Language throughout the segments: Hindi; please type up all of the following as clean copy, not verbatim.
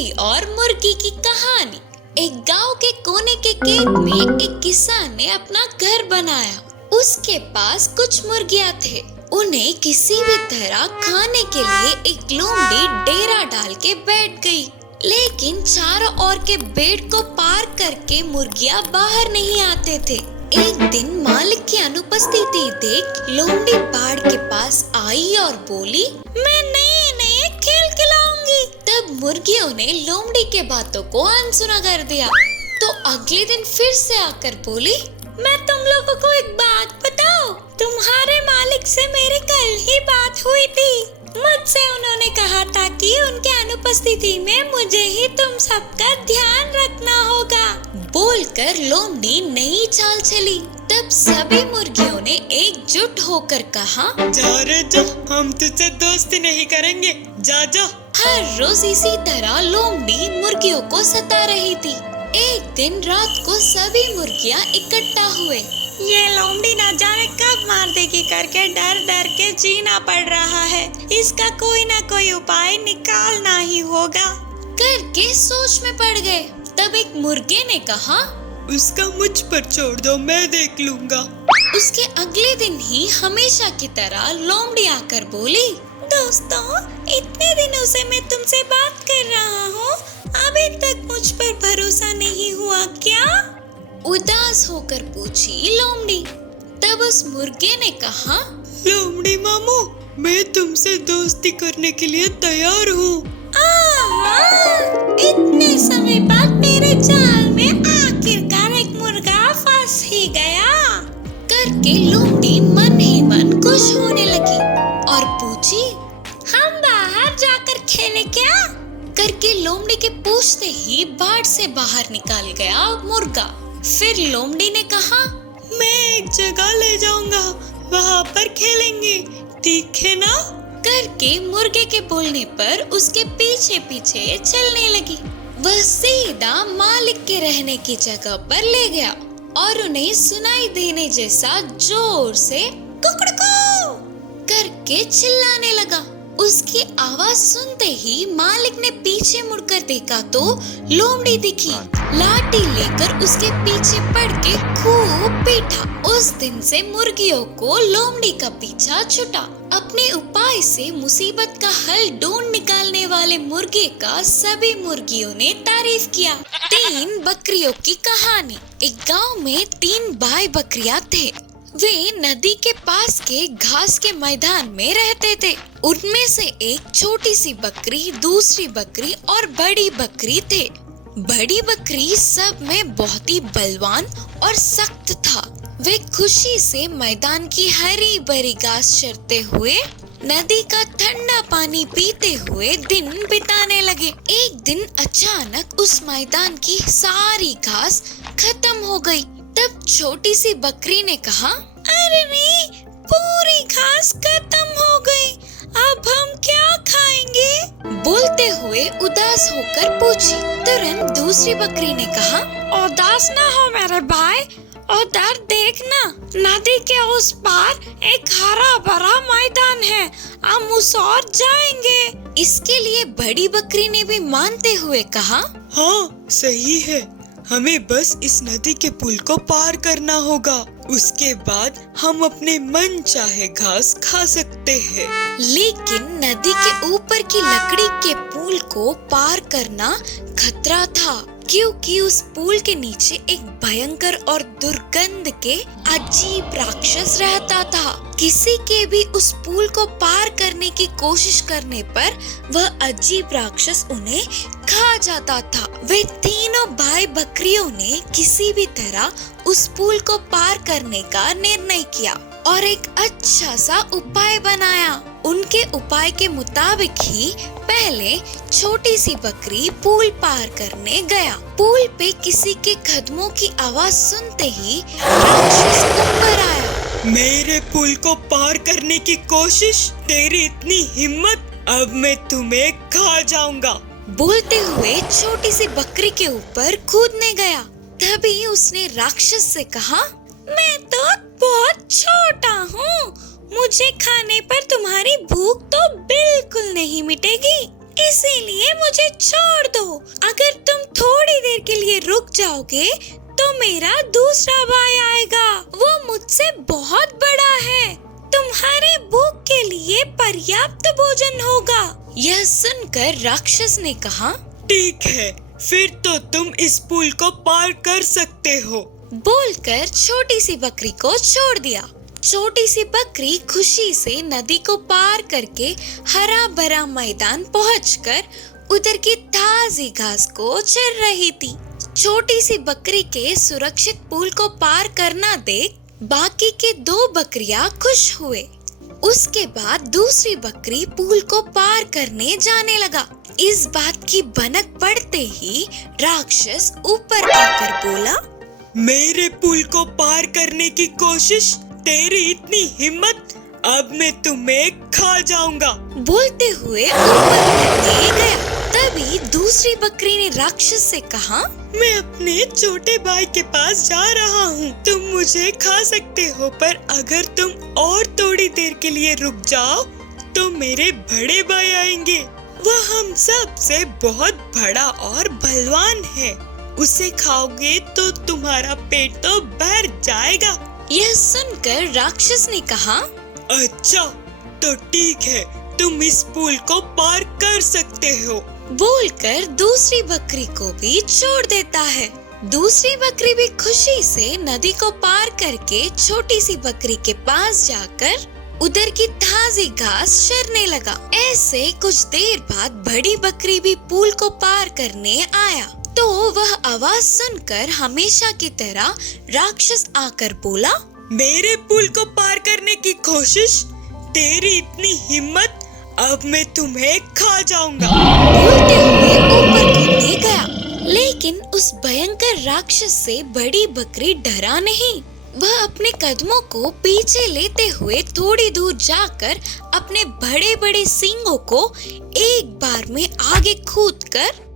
लोमड़ी और मुर्गी की कहानी। एक गांव के कोने के खेत में एक किसान ने अपना घर बनाया। उसके पास कुछ मुर्गियां थे। उन्हें किसी भी तरह खाने के लिए एक लोमड़ी डेरा डाल के बैठ गई। लेकिन चारों ओर के बेड को पार करके मुर्गियां बाहर नहीं आते थे। एक दिन मालिक की अनुपस्थिति देख लोमड़ी बाड़ के पास आई और बोली, मैं नए नए खेल खिलाऊंगी। तब मुर्गियों ने लोमड़ी के बातों को अनसुना कर दिया। तो अगले दिन फिर से आकर बोली, मैं तुम लोगों को एक बात बताऊं? तुम्हारे मालिक से मेरी कल ही बात हुई थी। मुझसे उन्होंने कहा था कि उनके अनुपस्थिति में मुझे ही तुम सबका ध्यान रखना होगा। बोलकर लोमड़ी नई चाल चली। तब सभी मुर्गियों ने एकजुट होकर कहा, जा रे जा, हम तुझसे दोस्ती नहीं करेंगे, जा जा। हर रोज इसी तरह लोमड़ी मुर्गियों को सता रही थी। एक दिन रात को सभी मुर्गियां इकट्ठा हुए। ये लोमड़ी न जाने कब मार देगी करके डर डर के जीना पड़ रहा है। इसका कोई ना कोई उपाय निकालना ही होगा करके सोच में पड़ गए। तब एक मुर्गे ने कहा, उसका मुझ पर छोड़ दो, मैं देख लूंगा। उसके अगले दिन ही हमेशा की तरह लोमड़ी आकर बोली, दोस्तों, इतने दिनों से मैं तुमसे बात कर रहा हूँ, अभी तक मुझ पर भरोसा नहीं हुआ क्या? उदास होकर पूछी लोमड़ी। तब उस मुर्गे ने कहा, लोमड़ी मामू, मैं तुमसे दोस्ती करने के लिए तैयार हूँ। इतने समय बाद मेरे जाल में आखिरकार एक मुर्गा फंस ही गया करके लोमड़ी मन ही मन खुश होने लगी और पूछी, हम बाहर जाकर खेले क्या? करके लोमड़ी के पूछते ही बाड़ से बाहर निकल गया मुर्गा। फिर लोमड़ी ने कहा, मैं एक जगह ले जाऊंगा, वहाँ पर खेलेंगे, ठीक है ना? करके मुर्गे के बोलने पर उसके पीछे पीछे चलने लगी। वह सीधा मालिक के रहने की जगह पर ले गया और उन्हें सुनाई देने जैसा जोर से कुकड़को करके चिल्लाने लगा। उसकी आवाज सुनते ही मालिक ने पीछे मुड़कर देखा तो लोमड़ी दिखी। लाठी लेकर उसके पीछे पड़ के खूब पीटा। उस दिन से मुर्गियों को लोमड़ी का पीछा छूटा। अपने उपाय से मुसीबत का हल ढूंढ निकालने वाले मुर्गे का सभी मुर्गियों ने तारीफ किया। 3 बकरियों की कहानी। एक गांव में 3 भाई बकरियां थे। वे नदी के पास के घास के मैदान में रहते थे। उनमें से एक छोटी सी बकरी, दूसरी बकरी और बड़ी बकरी थे। बड़ी बकरी सब में बहुत ही बलवान और सख्त था। वे खुशी से मैदान की हरी भरी घास चरते हुए नदी का ठंडा पानी पीते हुए दिन बिताने लगे। एक दिन अचानक उस मैदान की सारी घास खत्म हो गई। तब छोटी सी बकरी ने कहा, अरे रे, पूरी घास खत्म हो गई, अब हम क्या खाएंगे? बोलते हुए उदास होकर पूछी। तुरंत दूसरी बकरी ने कहा, उदास ना हो मेरे भाई, उधर देखना, नदी के उस पार एक हरा भरा मैदान है, हम उस ओर जाएंगे। इसके लिए बड़ी बकरी ने भी मानते हुए कहा, हाँ सही है, हमें बस इस नदी के पुल को पार करना होगा, उसके बाद हम अपने मन चाहे घास खा सकते हैं। लेकिन नदी के ऊपर की लकड़ी के पुल को पार करना खतरा था, क्योंकि उस पुल के नीचे एक भयंकर और दुर्गंध के अजीब राक्षस रहता था। किसी के भी उस पुल को पार करने की कोशिश करने पर वह अजीब राक्षस उन्हें खा जाता था। वे तीनों भाई बकरियों ने किसी भी तरह उस पुल को पार करने का निर्णय किया और एक अच्छा सा उपाय बनाया। उनके उपाय के मुताबिक ही पहले छोटी सी बकरी पुल पार करने गया। पुल पे किसी के कदमों की आवाज सुनते ही राक्षस ऊपर आया। मेरे पुल को पार करने की कोशिश, तेरी इतनी हिम्मत, अब मैं तुम्हें खा जाऊंगा। बोलते हुए छोटी सी बकरी के ऊपर कूदने गया। तभी उसने राक्षस से कहा, मैं तो बहुत छोटा हूँ, मुझे खाने पर तुम्हारी भूख तो बिल्कुल नहीं मिटेगी, इसीलिए मुझे छोड़ दो। अगर तुम थोड़ी देर के लिए रुक जाओगे तो मेरा दूसरा भाई आएगा। वो मुझसे बहुत बड़ा है। तुम्हारे भूख के लिए पर्याप्त भोजन होगा। यह सुनकर राक्षस ने कहा, ठीक है, फिर तो तुम इस पुल को पार कर सकते हो। बोलकर छोटी सी बकरी को छोड़ दिया। छोटी सी बकरी खुशी से नदी को पार करके हरा भरा मैदान पहुंचकर उधर की ताजी घास को चर रही थी। छोटी सी बकरी के सुरक्षित पुल को पार करना देख बाकी के दो बकरियां खुश हुए। उसके बाद दूसरी बकरी पुल को पार करने जाने लगा। इस बात की भनक पड़ते ही राक्षस ऊपर आकर बोला, मेरे पुल को पार करने की कोशिश, तेरी इतनी हिम्मत, अब मैं तुम्हें खा जाऊंगा। बोलते हुए ऊपर उड़ते गया। तभी दूसरी बकरी ने राक्षस से कहा, मैं अपने छोटे भाई के पास जा रहा हूँ। तुम मुझे खा सकते हो, पर अगर तुम और थोड़ी देर के लिए रुक जाओ तो मेरे बड़े भाई आएंगे। वह हम सब से बहुत बड़ा और बलवान है। उसे खाओगे तो तुम्हारा पेट तो भर जाएगा। यह सुनकर राक्षस ने कहा, अच्छा, तो ठीक है, तुम इस पुल को पार कर सकते हो। बोलकर दूसरी बकरी को भी छोड़ देता है। दूसरी बकरी भी खुशी से नदी को पार करके छोटी सी बकरी के पास जाकर उधर की ताजी घास चरने लगा। ऐसे कुछ देर बाद बड़ी बकरी भी पुल को पार करने आया तो वह आवाज सुनकर हमेशा की तरह राक्षस आकर बोला, मेरे पुल को पार करने की कोशिश, तेरी इतनी हिम्मत, अब मैं तुम्हें खा जाऊंगा। बोलते हुए ऊपर कूदने गया, लेकिन उस भयंकर राक्षस से बड़ी बकरी डरा नहीं। वह अपने कदमों को पीछे लेते हुए थोड़ी दूर जाकर अपने बड़े बड़े सींगों को एक बार में आगे कूदकर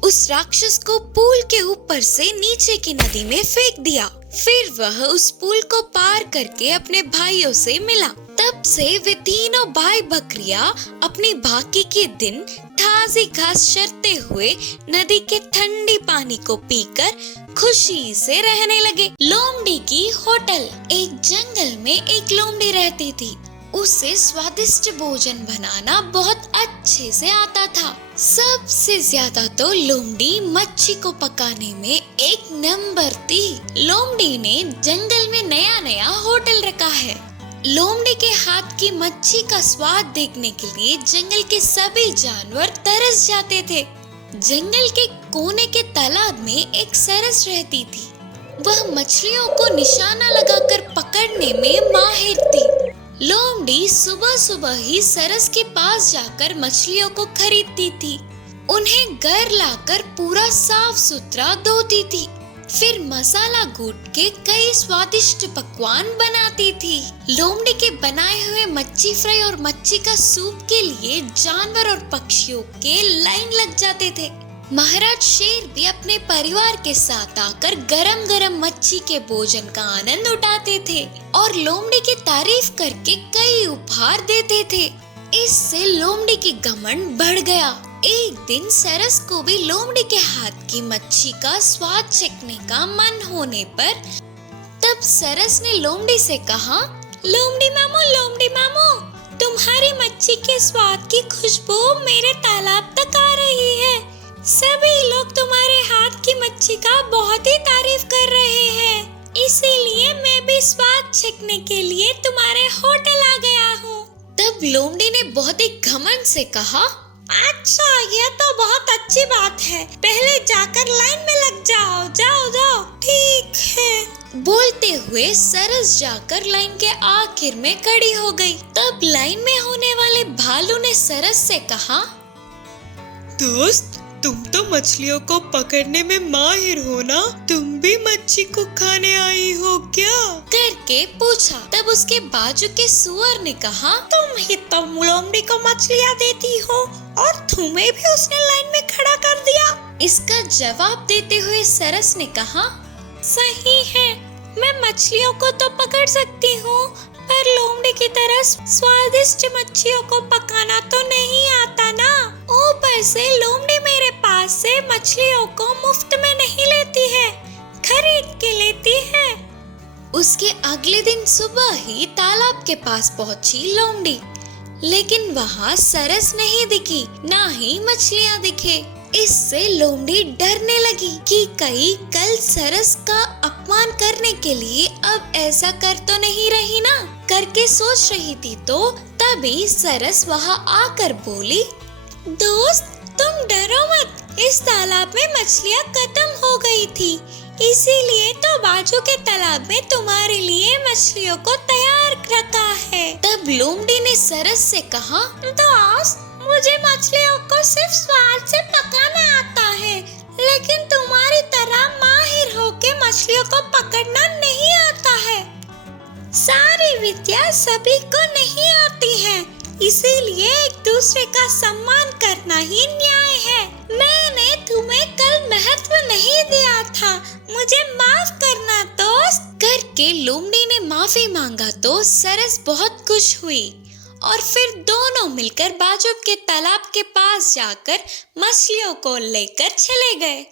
उस राक्षस को पुल के ऊपर से नीचे की नदी में फेंक दिया। फिर वह उस पुल को पार करके अपने भाइयों से मिला। तब से वे तीनों भाई बकरियां अपनी बाकी के दिन ताजी घास चरते हुए नदी के ठंडी पानी को पीकर खुशी से रहने लगे। लोमड़ी की होटल। एक जंगल में एक लोमड़ी रहती थी। उसे स्वादिष्ट भोजन बनाना बहुत अच्छे से आता था। सबसे ज्यादा तो लोमड़ी मच्छी को पकाने में एक नंबर थी। लोमड़ी ने जंगल में नया नया होटल रखा है। लोमड़ी के हाथ की मच्छी का स्वाद देखने के लिए जंगल के सभी जानवर तरस जाते थे। जंगल के कोने के तालाब में एक सरस रहती थी। वह मछलियों को निशाना लगाकर पकड़ने में माहिर थी। लोमड़ी सुबह सुबह ही सरस के पास जाकर मछलियों को खरीदती थी। उन्हें घर लाकर पूरा साफ सुथरा धोती थी। फिर मसाला कूट के कई स्वादिष्ट पकवान बनाती थी। लोमड़ी के बनाए हुए मच्छी फ्राई और मच्छी का सूप के लिए जानवर और पक्षियों के लाइन लग जाते थे। महाराज शेर भी अपने परिवार के साथ आकर गरम गरम मच्छी के भोजन का आनंद उठाते थे और लोमड़ी की तारीफ करके कई उपहार देते थे। इससे लोमड़ी की घमंड बढ़ गया। एक दिन सरस को भी लोमड़ी के हाथ की मच्छी का स्वाद चखने का मन होने पर तब सरस ने लोमड़ी से कहा, लोमड़ी मामू, तुम्हारी मच्छी के स्वाद की खुशबू मेरे तालाब तक आ रही है। सभी लोग तुम्हारे हाथ की मच्छी का बहुत ही तारीफ कर रहे हैं। इसीलिए मैं भी स्वाद चखने के लिए तुम्हारे होटल आ गया हूँ। तब लोमड़ी ने बहुत ही घमंड से कहा, अच्छा, ये तो बहुत अच्छी बात है। पहले जाकर लाइन में लग जाओ। जाओ। ठीक है। बोलते हुए सरस जाकर लाइन के आखिर में खड़ी हो गई। तब लाइन में होने वाले भालू ने सरस से कहा, दोस्त, तुम तो मछलियों को पकड़ने में माहिर हो ना? तुम भी मच्छी को खाने आई हो क्या? करके पूछा। तब उसके बाजू के सुअर ने कहा, तुम ही तो लोमड़ी को मछलियाँ देती हो और तुम्हें भी उसने लाइन में खड़ा कर दिया। इसका जवाब देते हुए सरस ने कहा, सही है, मैं मछलियों को तो पकड़ सकती हूँ, पर लोमड़ी की तरह स्वादिष्ट मच्छियों को पकाना तो नहीं आता ना। ऊपर वैसे लोमड़ी मेरे पास से मछलियों को मुफ्त में नहीं लेती है, खरीद के लेती है। उसके अगले दिन सुबह ही तालाब के पास पहुंची लोमड़ी, लेकिन वहाँ सरस नहीं दिखी, ना ही मछलियाँ दिखे। इससे लोमड़ी डरने लगी कि कहीं कल सरस का अपमान करने के लिए अब ऐसा कर तो नहीं रही ना। करके सोच रही थी तो तभी सरस वहाँ आकर बोली, दोस्त तुम डरो मत, इस तालाब में मछलियाँ खत्म हो गई थी, इसीलिए तो बाजू के तालाब में तुम्हारे लिए मछलियों को तैयार रखा है। तब लोमड़ी ने सरस से कहा, दोस्त मुझे मछलियों को सिर्फ स्वाद से पकाना आता है, लेकिन तुम्हारी तरह माहिर होके मछलियों को पकड़ना नहीं आता है। सारी विद्या सभी को नहीं आती है, इसीलिए एक दूसरे का सम्मान करना ही न्याय है। मैंने तुम्हें कल महत्व नहीं दिया था, मुझे माफ करना दोस्त। करके लोमड़ी ने माफी मांगा तो सरस बहुत खुश हुई और फिर दोनों मिलकर बाजू के तालाब के पास जाकर मछलियों को लेकर चले गए।